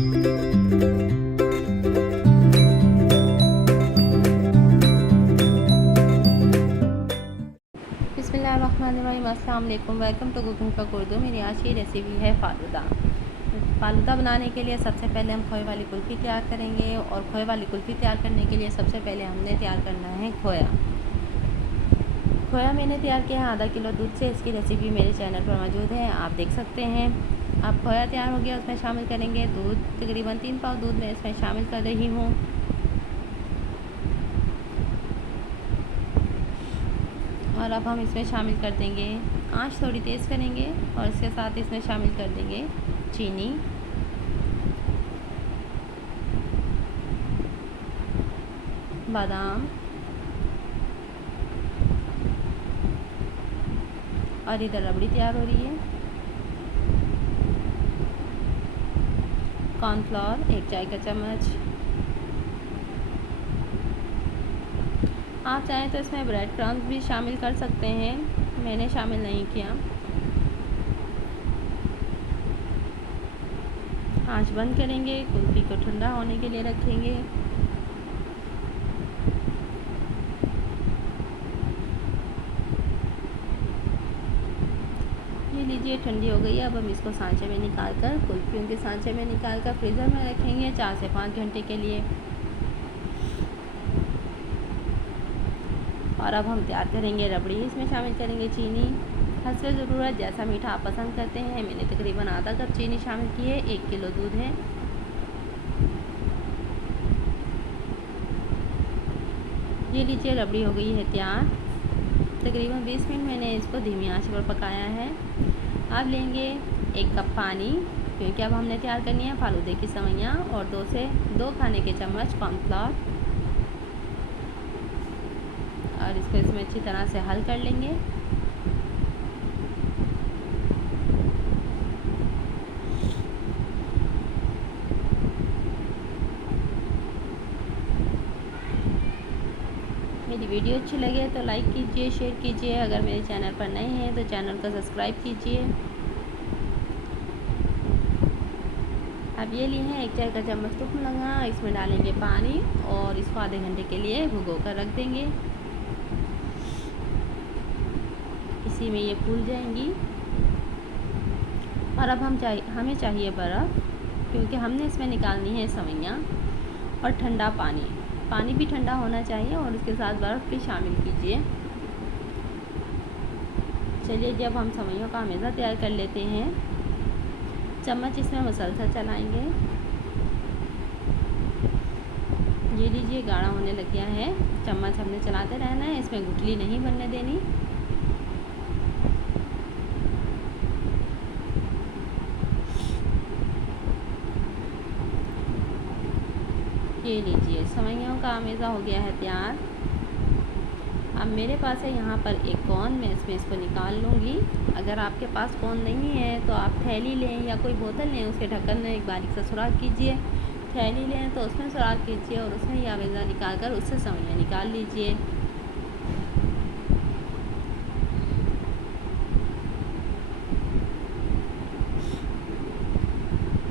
बिस्मिल्लाहिर्रहमानिर्रहीम, अस्सलाम वालेकुम। Welcome to cooking for Urdu. मेरी आज की रेसिपी है फ़ालूदा। फ़ालूदा बनाने के लिए सबसे पहले हम खोए वाली कुल्फ़ी तैयार करेंगे, और खोए वाली कुल्फ़ी तैयार करने के लिए सबसे पहले हमने तैयार करना है खोया। खोया मैंने तैयार किया है आधा किलो दूध से। इसकी रेसिपी मेरे चैनल पर मौजूद है, आप देख सकते हैं। अब खोया तैयार हो गया, उसमें शामिल करेंगे दूध। तकरीबन 3 पाव दूध मैं इसमें शामिल कर रही हूँ। और अब हम इसमें शामिल कर देंगे, आंच थोड़ी तेज़ करेंगे, और इसके साथ इसमें शामिल कर देंगे चीनी, बादाम, और इधर रबड़ी तैयार हो रही है। कॉर्नफ्लोर 1 चाय का चम्मच। आप चाहें तो इसमें ब्रेड क्रम्स भी शामिल कर सकते हैं, मैंने शामिल नहीं किया। आंच बंद करेंगे, कुल्फ़ी को ठंडा होने के लिए रखेंगे। ये लीजिए, ठंडी हो गई है। अब हम इसको सांचे में निकाल कर, कुल्फ़ियों के सांचे में निकाल कर फ्रीज़र में रखेंगे 4 से 5 घंटे के लिए। और अब हम तैयार करेंगे रबड़ी। इसमें शामिल करेंगे चीनी, हस्बे ज़रूरत, जैसा मीठा आप पसंद करते हैं। मैंने तकरीबन आधा कप चीनी शामिल की है, 1 किलो दूध है। ये लीजिए, रबड़ी हो गई है तैयार। तकरीबन 20 मिनट मैंने इसको धीमी आंच पर पकाया है। अब लेंगे 1 कप पानी, क्योंकि अब हमने तैयार करनी है फालूदे की सवैयाँ, और 2 से 2 खाने के चम्मच कॉर्नफ्लोर, और इसको इसमें अच्छी तरह से हल कर लेंगे। मेरी वीडियो अच्छी लगे तो लाइक कीजिए, शेयर कीजिए। अगर मेरे चैनल पर नए हैं तो चैनल को सब्सक्राइब कीजिए। अब ये लिए हैं 1 चाय का चम्मच तुक्म लगा, इसमें डालेंगे पानी, और इसको आधे घंटे के लिए भिगो कर रख देंगे। इसी में ये फूल जाएंगी। और अब हमें चाहिए बर्फ़, क्योंकि हमने इसमें निकालनी है सवैयाँ। और ठंडा पानी भी ठंडा होना चाहिए, और उसके साथ बर्फ़ भी शामिल कीजिए। चलिए, जब हम सवैयों का हमेशा तैयार कर लेते हैं, चम्मच इसमें मुसलसल चलाएंगे। ये लीजिए, गाढ़ा होने लग गया है। चम्मच हमने चलाते रहना है, इसमें गुठली नहीं बनने देनी। ये लीजिए, सवैयों का अमेज़ा हो गया है तैयार। अब मेरे पास है यहाँ पर एक कोन, मैं इसको निकाल लूँगी। अगर आपके पास कोन नहीं है तो आप थैली लें या कोई बोतल लें, उसके ढक्कन में एक बारीक सा सुराख कीजिए। थैली लें तो उसमें सुराख कीजिए, और उसमें ये अमेज़ा निकाल कर उससे सवैयाँ निकाल लीजिए।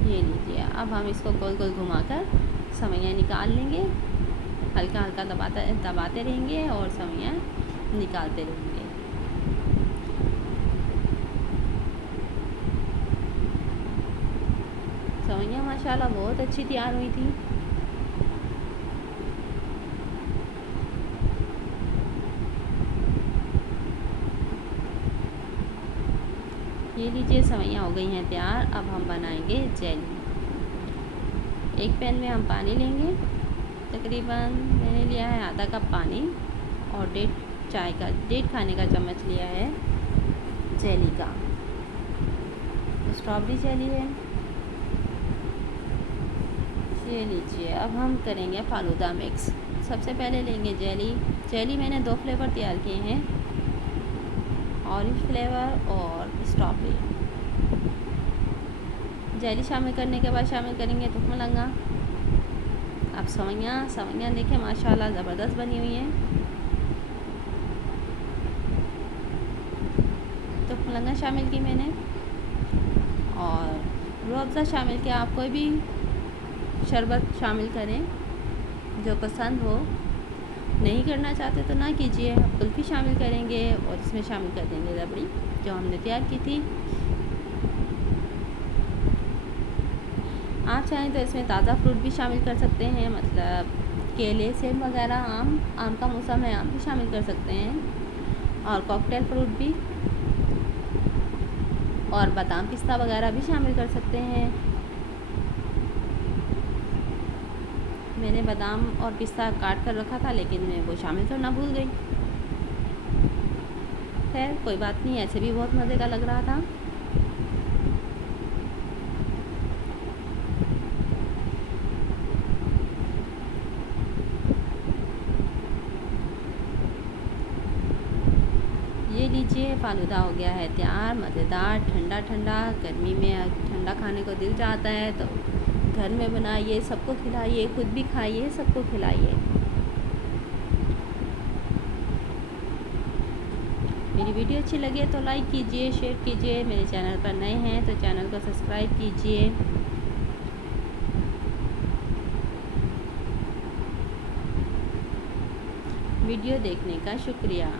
ये लीजिए, अब हम इसको गोल गोल घुमाकर सवैयाँ निकाल लेंगे। हल्का हल्का दबाते रहेंगे और सवैयाँ निकालते रहेंगे। सवैयाँ माशाल्लाह बहुत अच्छी तैयार हुई थी। ये लीजिए, सवैयाँ हो गई हैं तैयार। अब हम बनाएंगे जेली। एक पैन में हम पानी लेंगे, तकरीबन मैंने लिया है आधा कप पानी, और 1.5 खाने का चम्मच लिया है जेली का। स्ट्रॉबेरी जेली है। ये लीजिए, अब हम करेंगे फालूदा मिक्स। सबसे पहले लेंगे जेली मैंने 2 फ्लेवर तैयार किए हैं, ऑरेंज फ्लेवर और स्ट्रॉबेरी। जेली शामिल करने के बाद शामिल करेंगे तुक्म लगा। अब सवैयाँ देखें माशाल्लाह ज़बरदस्त बनी हुई हैं। तुक्म लगा शामिल की मैंने, और रूह अफ़ज़ा शामिल किया। आप कोई भी शरबत शामिल करें जो पसंद हो। नहीं करना चाहते तो ना कीजिए। अब कुल्फ़ी शामिल करेंगे और इसमें शामिल कर देंगे रबड़ी जो हमने तैयार की थी। आप चाहें तो इसमें ताज़ा फ्रूट भी शामिल कर सकते हैं, मतलब केले, सेब वगैरह। आम का मौसम है, आम भी शामिल कर सकते हैं, और कॉकटेल फ्रूट भी, और बादाम पिस्ता वगैरह भी शामिल कर सकते हैं। मैंने बादाम और पिस्ता काट कर रखा था, लेकिन मैं वो शामिल करना भूल गई। खैर कोई बात नहीं, ऐसे भी बहुत मज़े का लग रहा था। ये लीजिए, फ़ालूदा हो गया है तैयार, मज़ेदार, ठंडा ठंडा। गर्मी में ठंडा खाने को दिल चाहता है तो घर में बनाइए, सबको खिलाइए, खुद भी खाइए, सबको खिलाइए। मेरी वीडियो अच्छी लगे तो लाइक कीजिए, शेयर कीजिए। मेरे चैनल पर नए हैं तो चैनल को सब्सक्राइब कीजिए। वीडियो देखने का शुक्रिया।